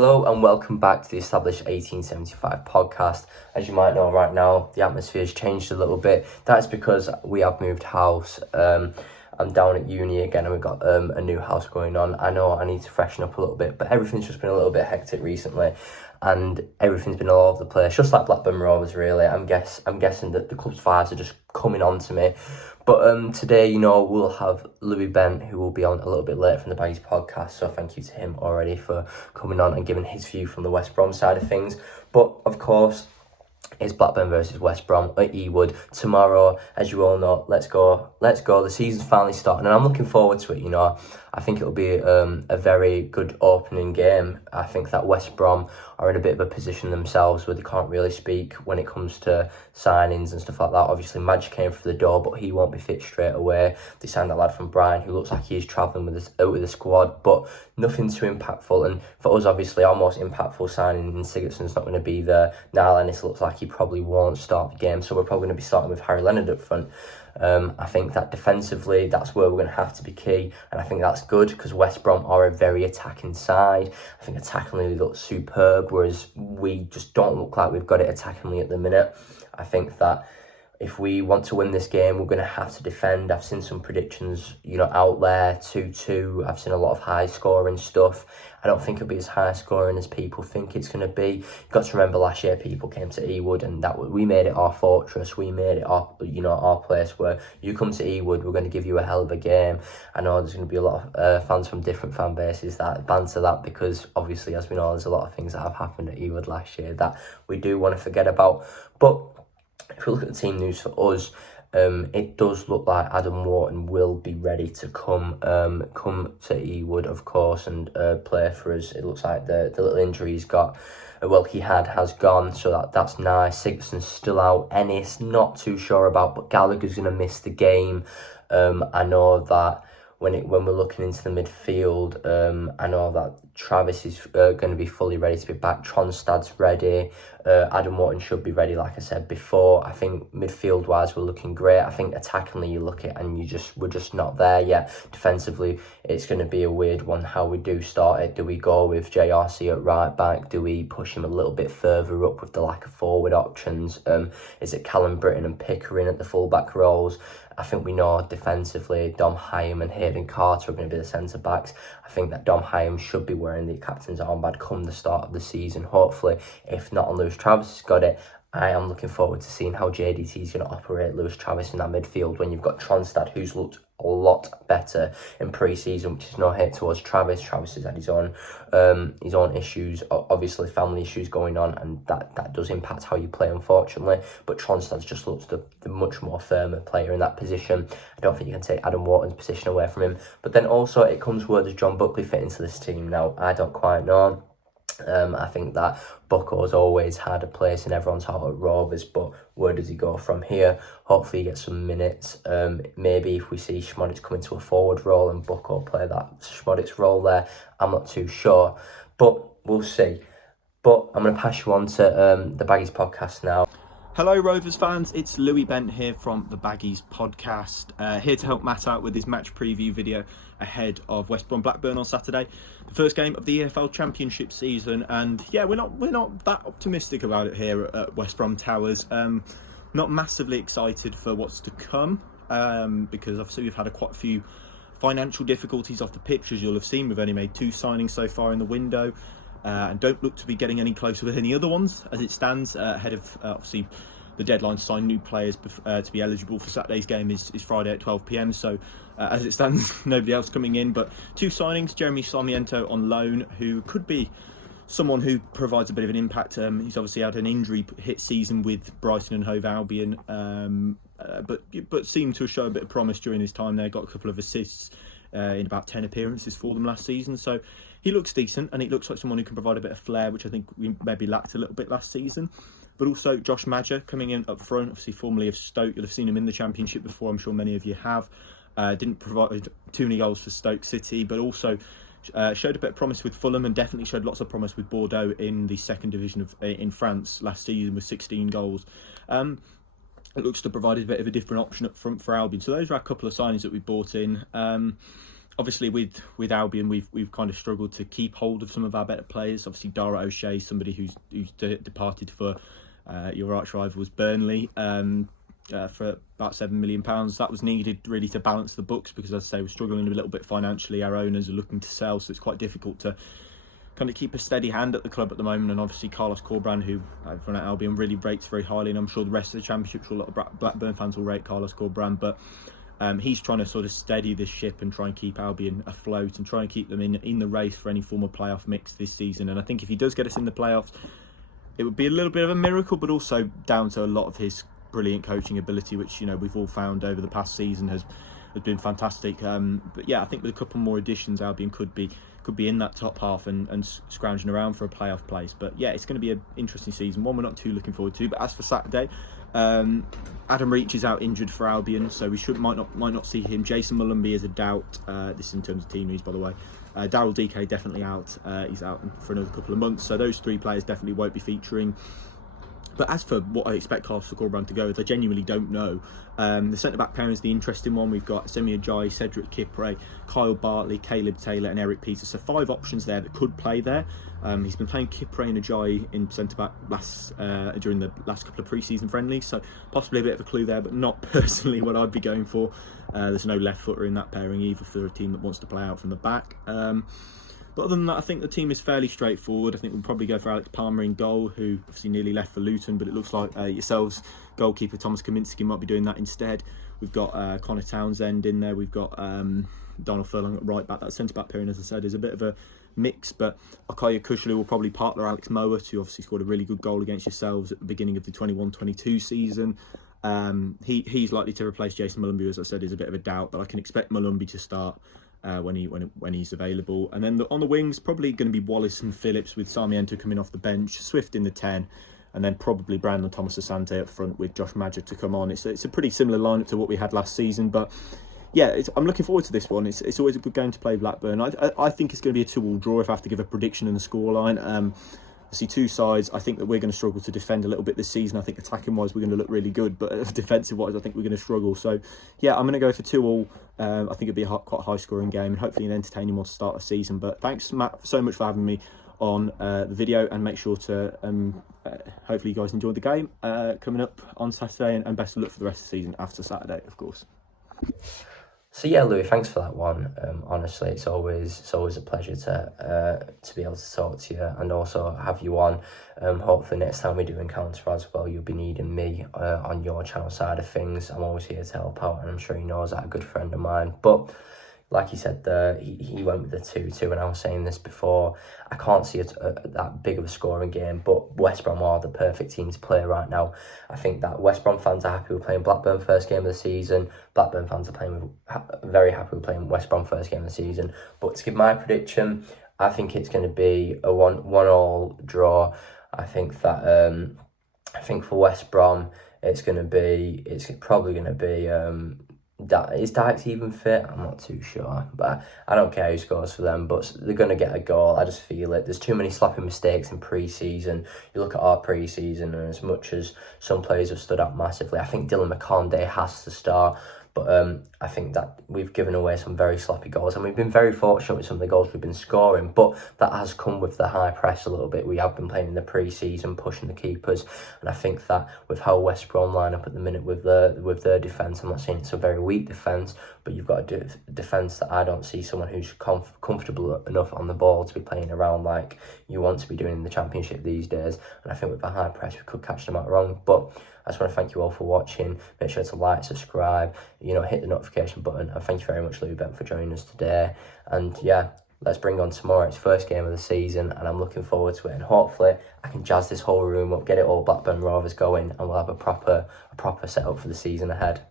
Hello and welcome back to the established 1875 podcast. As you might know right now, the atmosphere has changed a little bit. That's because we have moved house. I'm down at uni again and we've got a new house going on. I know I need to freshen up a little bit, but everything's just been a little bit hectic recently and everything's been all over the place, just like Blackburn Rovers really. I'm guessing that the club's vibes are just coming on to me. But today, we'll have Louis Bent, who will be on a little bit later from the Baggies podcast. So thank you to him already for coming on and giving his view from the West Brom side of things. But of course, it's Blackburn versus West Brom at Ewood tomorrow. As you all know, let's go. The season's finally starting and I'm looking forward to it, I think it'll be a very good opening game. I think that West Brom are in a bit of a position themselves where they can't really speak when it comes to signings and stuff like that. Obviously, Madge came through the door, but he won't be fit straight away. They signed that lad from Brighton who looks like he's travelling with the squad, but nothing too impactful. And for us, obviously, our most impactful signing in Sigurdsson's not going to be there. Niall Ennis looks like he probably won't start the game, so we're probably going to be starting with Harry Leonard up front. I think that defensively, that's where we're going to have to be key, and I think that's good because West Brom are a very attacking side. I think attackingly they look superb, whereas we just don't look like we've got it attackingly at the minute. I think that if we want to win this game, we're going to have to defend. I've seen some predictions, out there, 2-2. I've seen a lot of high-scoring stuff. I don't think it'll be as high-scoring as people think it's going to be. You've got to remember last year people came to Ewood and we made it our fortress. We made it our place where you come to Ewood, we're going to give you a hell of a game. I know there's going to be a lot of fans from different fan bases that banter that because obviously, as we know, there's a lot of things that have happened at Ewood last year that we do want to forget about. But if we look at the team news for us, it does look like Adam Wharton will be ready to come to Ewood, of course, and play for us. It looks like the little injury he's got, has gone, so that's nice. Sigurdsson's still out. Ennis, not too sure about, but Gallagher's going to miss the game. I know that when we're looking into the midfield, I know that Travis is going to be fully ready to be back. Tronstad's ready. Adam Wharton should be ready, like I said before. I think midfield-wise, we're looking great. I think attackingly, you look at and we're just not there yet. Defensively, it's going to be a weird one how we do start it. Do we go with JRC at right back? Do we push him a little bit further up with the lack of forward options? Is it Callum Britton and Pickering at the full-back roles? I think we know defensively, Dom Hyam and Hayden Carter are going to be the centre-backs. I think that Dom Hyam should be wearing the captain's armband come the start of the season, hopefully. If not, and Lewis Travis has got it, I am looking forward to seeing how JDT is going to operate Lewis Travis in that midfield when you've got Tronstad, who's looked a lot better in pre-season, which is no hate towards Travis. Travis has had his own issues, obviously family issues going on, and that does impact how you play, unfortunately. But Tronstad's just looks the much more firmer player in that position. I don't think you can take Adam Wharton's position away from him. But then also it comes where does John Buckley fit into this team now? I don't quite know. I think that Bucko's always had a place in everyone's heart at Rovers, but where does he go from here? Hopefully he gets some minutes. Maybe if we see Schmodix come into a forward role and Bucko play that Schmodix role there, I'm not too sure, but we'll see. But I'm going to pass you on to the Baggies podcast now. Hello Rovers fans, it's Louis Bent here from the Baggies podcast, here to help Matt out with his match preview video ahead of West Brom Blackburn on Saturday, the first game of the EFL Championship season. And yeah, we're not that optimistic about it here at West Brom Towers. Not massively excited for what's to come, because obviously we've had quite a few financial difficulties off the pitch, as you'll have seen. We've only made 2 signings so far in the window. And don't look to be getting any closer with any other ones as it stands, ahead of obviously the deadline to sign new players to be eligible for Saturday's game is Friday at 12 p.m. So as it stands, nobody else coming in, but 2 signings. Jeremy Sarmiento on loan, who could be someone who provides a bit of an impact. He's obviously had an injury hit season with Brighton and Hove Albion, but seemed to show a bit of promise during his time there. Got a couple of assists in about 10 appearances for them last season, so he looks decent, and he looks like someone who can provide a bit of flair, which I think we maybe lacked a little bit last season. But also Josh Madger coming in up front, obviously formerly of Stoke. You'll have seen him in the Championship before, I'm sure many of you have. Didn't provide too many goals for Stoke City, but also showed a bit of promise with Fulham, and definitely showed lots of promise with Bordeaux in the second division in France last season with 16 goals. It looks to provide a bit of a different option up front for Albion. So those are a couple of signings that we brought in. obviously with Albion, we've kind of struggled to keep hold of some of our better players. Obviously, Dara O'Shea, somebody who's departed for your arch rivals Burnley for about £7 million. That was needed really to balance the books, because, as I say, we're struggling a little bit financially. Our owners are looking to sell, so it's quite difficult to kind of keep a steady hand at the club at the moment. And obviously Carlos Corberán, who everyone at Albion really rates very highly, and I'm sure the rest of the Championship, a lot of Blackburn fans will rate Carlos Corberán, but he's trying to sort of steady this ship and try and keep Albion afloat and try and keep them in the race for any form of playoff mix this season. And I think if he does get us in the playoffs, it would be a little bit of a miracle, but also down to a lot of his brilliant coaching ability, which, you know, we've all found over the past season has been fantastic. But yeah, I think with a couple more additions, Albion could be in that top half and scrounging around for a playoff place. But yeah, it's going to be an interesting season, one we're not too looking forward to. But as for Saturday, Adam Reach is out injured for Albion, so we might not see him. Jason Mulumby is a doubt. This is in terms of team news, by the way. Daryl DK definitely out. He's out for another couple of months, so those three players definitely won't be featuring. But as for what I expect Carlos Corberán to go with, I genuinely don't know. The centre-back pairing is the interesting one. We've got Semi Ajayi, Cedric Kipre, Kyle Bartley, Caleb Taylor and Eric Peters. So 5 options there that could play there. He's been playing Kipre and Ajayi in centre-back during the last couple of pre-season friendlies. So possibly a bit of a clue there, but not personally what I'd be going for. There's no left-footer in that pairing either for a team that wants to play out from the back. But other than that, I think the team is fairly straightforward. I think we'll probably go for Alex Palmer in goal, who obviously nearly left for Luton, but it looks like yourselves, goalkeeper Thomas Kaminski, might be doing that instead. We've got Connor Townsend in there. We've got Donald Furlong at right back. That centre-back pairing, as I said, is a bit of a mix, but Akaya Kushlu will probably partner Alex Mowat, who obviously scored a really good goal against yourselves at the beginning of the 21-22 season. He's likely to replace Jason Mulumby, as I said, is a bit of a doubt, but I can expect Mulumby to start when he's available. And then on the wings, probably going to be Wallace and Phillips, with Sarmiento coming off the bench, Swift in the 10, and then probably Brandon Thomas Asante up front with Josh Madger to come on. It's a pretty similar lineup to what we had last season, but yeah, I'm looking forward to this one. It's always a good game to play Blackburn. I think it's going to be a 2-2 draw if I have to give a prediction in the scoreline. I see two sides. I think that we're going to struggle to defend a little bit this season. I think attacking wise we're going to look really good, but defensive wise I think we're going to struggle. So yeah, I'm going to go for 2-2. I think it'll be quite a high scoring game and hopefully an entertaining one to start the season. But thanks, Matt, so much for having me on the video, and make sure to hopefully you guys enjoyed the game coming up on Saturday, and best of luck for the rest of the season after Saturday, of course. So yeah, Louis, thanks for that one. Honestly, it's always a pleasure to be able to talk to you and also have you on. Hopefully next time we do encounter as well, you'll be needing me on your channel side of things. I'm always here to help out, and I'm sure he knows that, a good friend of mine. But like he said, he went with the 2-2, and I was saying this before, I can't see that big of a scoring game, but West Brom are the perfect team to play right now. I think that West Brom fans are happy with playing Blackburn first game of the season. Blackburn fans are very happy with playing West Brom first game of the season. But to give my prediction, I think it's going to be a 1-1 draw. I think that for West Brom, it's probably going to be. Is Dykes even fit? I'm not too sure, but I don't care who scores for them, but they're going to get a goal. I just feel it. There's too many slapping mistakes in pre-season. You look at our pre-season, and as much as some players have stood out massively, I think Dylan McConaughey has to start. But I think that we've given away some very sloppy goals, and we've been very fortunate with some of the goals we've been scoring, but that has come with the high press a little bit. We have been playing in the pre-season, pushing the keepers, and I think that with how West Brom line up at the minute with their defence, I'm not saying it's a very weak defence, but you've got a defence that I don't see someone who's comfortable enough on the ball to be playing around like you want to be doing in the Championship these days. And I think with the high press, we could catch them out wrong. But I just want to thank you all for watching. Make sure to like, subscribe, hit the notification button. And thank you very much, Louis Bent, for joining us today. And yeah, let's bring on tomorrow. It's first game of the season, and I'm looking forward to it. And hopefully I can jazz this whole room up, get it all Blackburn Rovers going, and we'll have a proper setup for the season ahead.